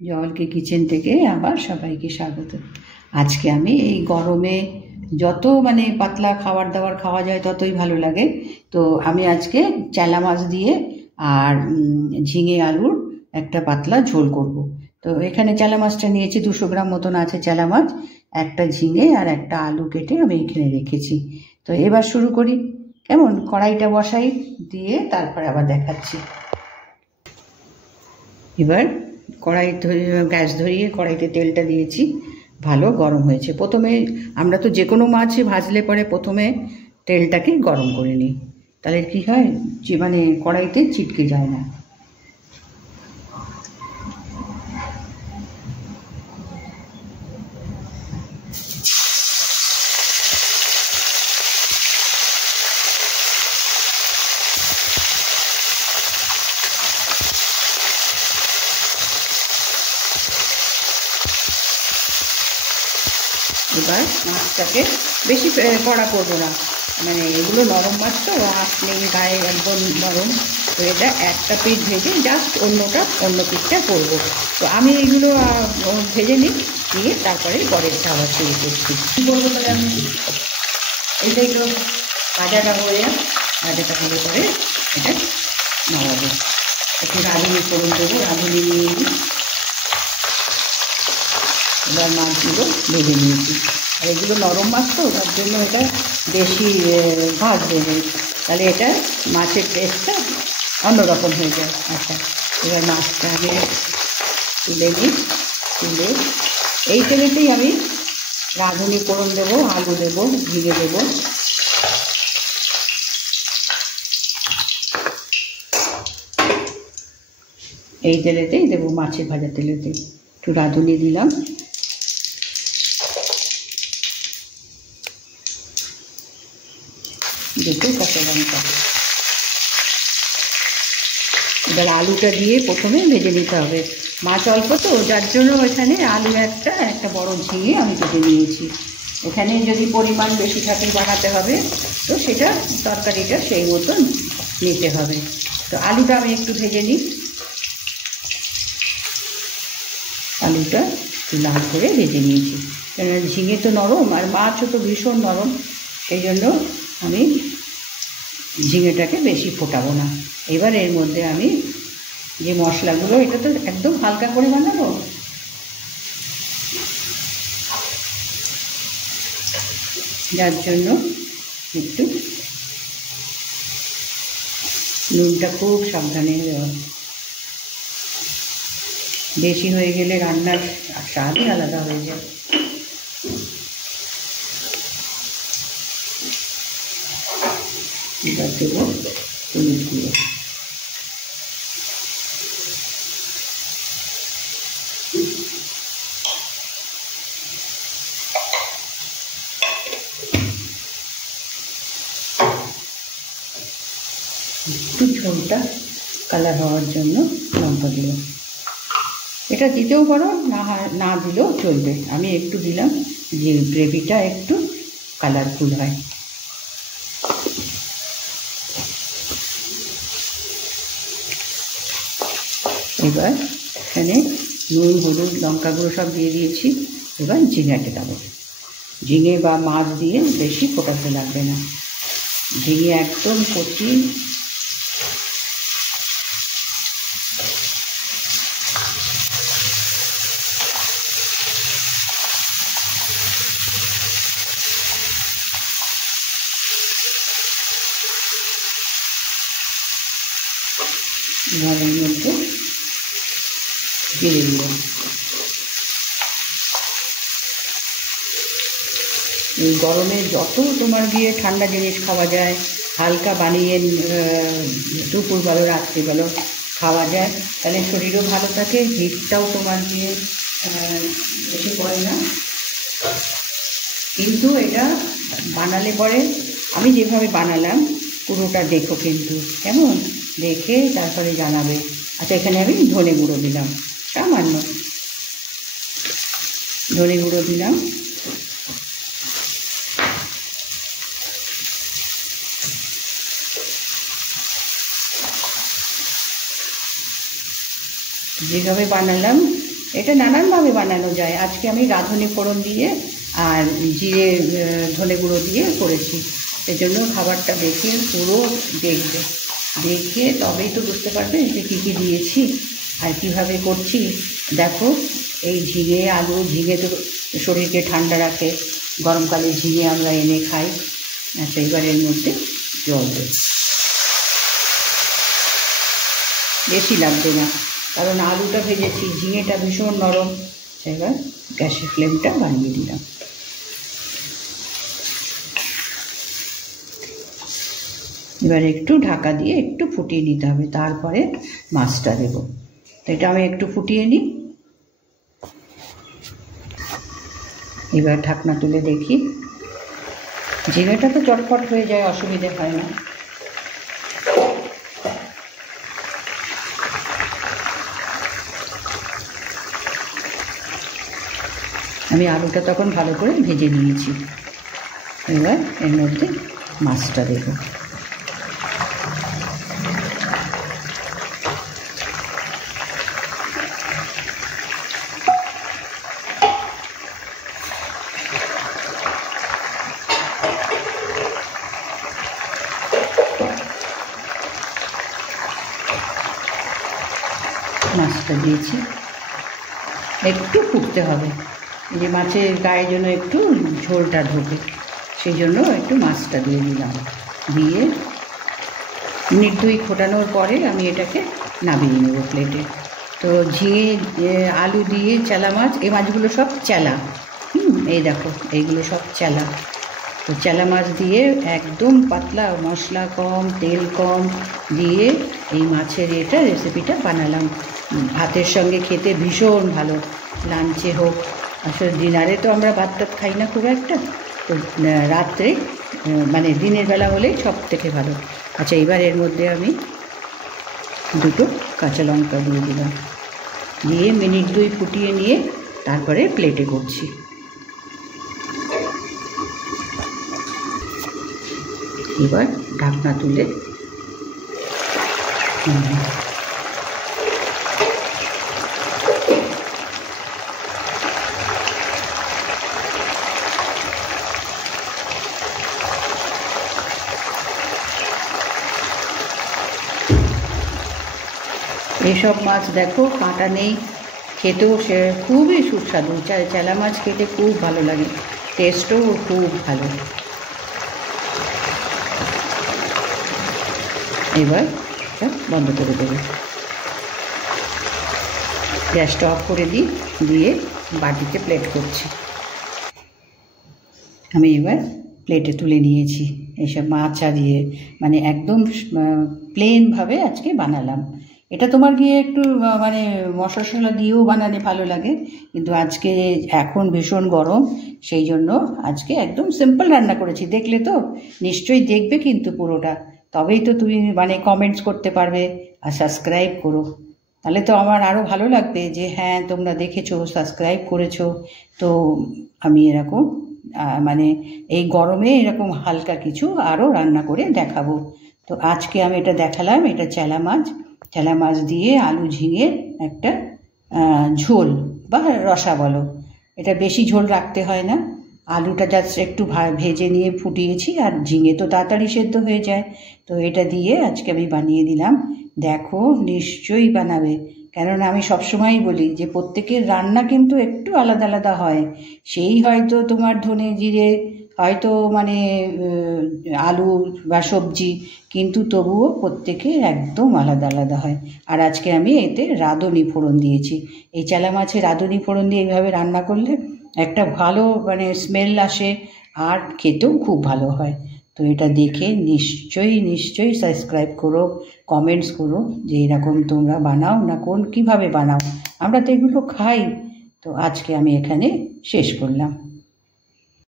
জলকে কিচেন থেকে আবার সবাইকে স্বাগত। আজকে আমি এই গরমে যত পাতলা খাবার দাবার খাওয়া যায় ততই ভালো লাগে। তো আমি আজকে চেলা মাছ দিয়ে আর ঝিঙে আলুর একটা পাতলা ঝোল করব। তো এখানে চেলা মাছটা নিয়েছি, 200 গ্রাম মতন আছে চেলা মাছ, একটা ঝিঙে আর একটা আলু কেটে আমি এখানে রেখেছি। তো এবার শুরু করি। কেমন, কড়াইটা বসাই দিয়ে তারপরে আবার দেখাচ্ছি। এবার কড়াই গ্যাস ধরিয়ে কড়াইতে তেলটা দিয়েছি, ভালো গরম হয়েছে। প্রথমে আমরা তো যে কোনো মাছই ভাজলে পরে প্রথমে তেলটাকে গরম করে নিই, তাহলে কী হয় যে কড়াইতে চিটকে যায় না। এবার মাছটাকে বেশি কড়া করবো না, এগুলো নরম মাছ তো, হাত নেই গায়ে, একদম নরম। তো এটা একটা পিঠ ভেজে জাস্ট অন্য পিঠটা করবো। তো আমি এগুলো ভেজে নিয়ে তারপরে পরেরটা আবার শুরু করছি। কী করবো তাহলে আমি এইটাই তো ভাজাটা হয়ে হলে পরে এটা নামাবো। একটু রাঁধুনি ফোড়ন দেবো, রাঁধুনি নিয়ে নিই। এবার মাছগুলো ভেজে নিয়েছি, আর এগুলো নরম মাছ তো, তার জন্য এটা বেশি ভাজবে নেই, তাহলে এটা মাছের টেস্টটা অন্যরকম হয়ে যায়। আচ্ছা, এবার মাছটা আমি তুলে নিই। তুলে এই তেলেতেই আমি রাঁধুনি ফোড়ন দেবো, আলু দেবো, ঝিঙে দেবো। এই তেলেতেই দেবো, মাছের ভাজা তেলেতে একটু রাঁধুনি দিলাম, দুটো কাঁচা লঙ্কা। এবার আলুটা দিয়ে প্রথমে ভেজে নিতে হবে। মাছ অল্প তো, যার জন্য এখানে আলু একটা বড় ঝিঙে আমি কেটে নিয়েছি। এখানে যদি পরিমাণ বেশি থাকে বানাতে হবে, তো সেটা তরকারিটা সেই মতন নিতে হবে। তো আলুটা আমি একটু ভেজে নিই, আলুটা লাল করে ভেজে নিয়েছি। কেননা ঝিঙে তো নরম আর মাছও তো ভীষণ নরম, সেই জন্য আমি ঝিঙেটাকে বেশি ফোটাবো না। এবার এর মধ্যে আমি যে মশলাগুলো, এটা তো একদম হালকা করে বানাবো, যার জন্য একটু নুনটা খুব সাবধানে দেওয়া। বেশি হয়ে গেলে রান্নার স্বাদই আলাদা হয়ে যায়। এবার দেবো হলুদ গুঁড়ো, একটু ঝোলটা কালার হওয়ার জন্য লঙ্কা দিল। এটা দিতেও পারো, না দিলেও চলবে, আমি একটু দিলাম যে গ্রেভিটা একটু কালারফুল হয়। এবার এখানে নুন, হলুদ, লঙ্কা গুঁড়ো সব দিয়ে দিয়েছি। এবার ঝিঙেটা দেবো। ঝিঙে বা মাছ দিয়ে বেশি ফোটাতে লাগবে না, ঝিঙে একদম কচি। ঘরের মধ্যে দিয়ে দিলাম। এই গরমে যত তোমার গিয়ে ঠান্ডা জিনিস খাওয়া যায়, হালকা বানিয়ে দুপুর বলো রাত্রি বলো খাওয়া যায়, তাহলে শরীরও ভালো থাকে, হিটটাও তোমার গিয়ে বেশি পড়ে না। কিন্তু এটা বানালে পরে আমি যেভাবে বানালাম পুরোটা দেখো কিন্তু, কেমন দেখে তারপরে জানাবে। আচ্ছা, এখানে আমি ধনে গুঁড়ো দিলাম, সামান্য ধনে গুঁড়ো দিলাম। যেভাবে বানালাম এটা নানানভাবে বানানো যায়। আজকে আমি রাঁধুনি ফোড়ন দিয়ে আর জিরে ধনে গুঁড়ো দিয়ে করেছি। সেজন্য খাবারটা দেখে পুরো দেখবে, দেখে তবেই তো বুঝতে পারবে যে কী কী দিয়েছি আর কীভাবে করছি। দেখো, এই ঝিঙে আলু, ঝিঙে তো শরীরকে ঠান্ডা রাখে, গরমকালে ঝিঙে আমরা এনে খাই। আচ্ছা, এবার এর মধ্যে জল দেব, বেশি লাগবে না কারণ আলুটা ভেজেছি, ঝিঙেটা ভীষণ নরম। এবার গ্যাসের ফ্লেমটা বাড়িয়ে দিলাম। এবার একটু ঢাকা দিয়ে একটু ফুটিয়ে নিতে হবে, তারপরে মাছটা দেব। তো এটা আমি একটু ফুটিয়ে নিই। এবার ঢাকনা তুলে দেখি, ঝিঙেটা তো চটপট হয়ে যায়, অসুবিধে হয় না। আমি আলুটা তখন ভালো করে ভেজে নিয়েছি। এবার এর মধ্যে মাছটা দেব। মাছটা দিয়েছি, একটু ফুটতে হবে, যে মাছের গায়ে যেন একটু ঝোলটা ঢোকে, সেই জন্য একটু মাছটা দিয়ে দিলাম। দিয়ে মিনিট 2 ফোটানোর পরে আমি এটাকে নামিয়ে নেব প্লেটে। তো ঝিঙে আলু দিয়ে চেলা মাছ, এই মাছগুলো সব চেলা, এই দেখো এইগুলো সব চেলা। তো চেলা মাছ দিয়ে একদম পাতলা, মশলা কম, তেল কম দিয়ে এই মাছের রেসিপিটা বানালাম। ভাতের সঙ্গে খেতে ভীষণ ভালো, লাঞ্চে হোক। আসলে ডিনারে তো আমরা ভাত টাত খাই না খুব একটা, তো রাত্রে মানে দিনের বেলা হলেই সব থেকে ভালো। আচ্ছা, এবার এর মধ্যে আমি 2টো কাঁচা লঙ্কা দিয়ে দিলাম, দিয়ে মিনিট 2 ফুটিয়ে নিয়ে তারপরে প্লেটে করছি। এবার ঢাকনা তুলে এসব মাছ দেখো কাঁটা নেই, খেতেও সে খুবই সুস্বাদু। চেলা মাছ খেতে খুব ভালো লাগে, টেস্টও খুব ভালো। এবার বন্ধ করে দেবো, গ্যাসটা অফ করে দিই, দিয়ে বাটিতে প্লেট করছি। আমি এবার প্লেটে তুলে নিয়েছি এইসব মাছ দিয়ে, মানে একদম প্লেনভাবে আজকে বানালাম। এটা তোমার গিয়ে একটু মানে মশলা টশলা দিয়েও বানালে ভালো লাগে, কিন্তু আজকে এখন ভীষণ গরম, সেই জন্য আজকে একদম সিম্পল রান্না করেছি। দেখলে তো, নিশ্চয়ই দেখবে কিন্তু পুরোটা, তবেই তো তুমি মানে কমেন্টস করতে পারবে আর সাবস্ক্রাইব করো, তাহলে তো আমার আরও ভালো লাগবে যে হ্যাঁ তোমরা দেখেছো, সাবস্ক্রাইব করেছো। তো আমি এরকম মানে এই গরমে এরকম হালকা কিছু আরও রান্না করে দেখাবো। তো আজকে আমি এটা দেখালাম, এটা চেলা মাছ, চেলা মাছ দিয়ে আলু ঝিঙের একটা ঝোল বা রসা বলো। এটা বেশি ঝোল রাখতে হয় না, আলুটা জাস্ট একটু ভেজে নিয়ে ফুটিয়েছি, আর ঝিঙে তো তাড়াতাড়ি সেদ্ধ হয়ে যায়। তো এটা দিয়ে আজকে আমি বানিয়ে দিলাম। দেখো, নিশ্চয়ই বানাবে, কেননা আমি সবসময়ই বলি যে প্রত্যেকের রান্না কিন্তু একটু আলাদা আলাদা হয়। সেই হয়তো তোমার ধনে জিরে, হয়তো মানে আলু বা সবজি, কিন্তু তবুও প্রত্যেকের একদম আলাদা আলাদা হয়। আর আজকে আমি এতে রাঁধুনি ফোড়ন দিয়েছি। এই চেলা মাছে রাঁধুনি ফোড়ন দিয়ে এইভাবে রান্না করলে একটা ভালো মানে স্মেল আসে, আর খেতেও খুব ভালো হয়। তো এটা দেখে নিশ্চয়ই সাবস্ক্রাইব করো, কমেন্টস করো যে এরকম তোমরা বানাও না কীভাবে বানাও। আমরা তো এগুলো খাই। তো আজকে আমি এখানে শেষ করলাম।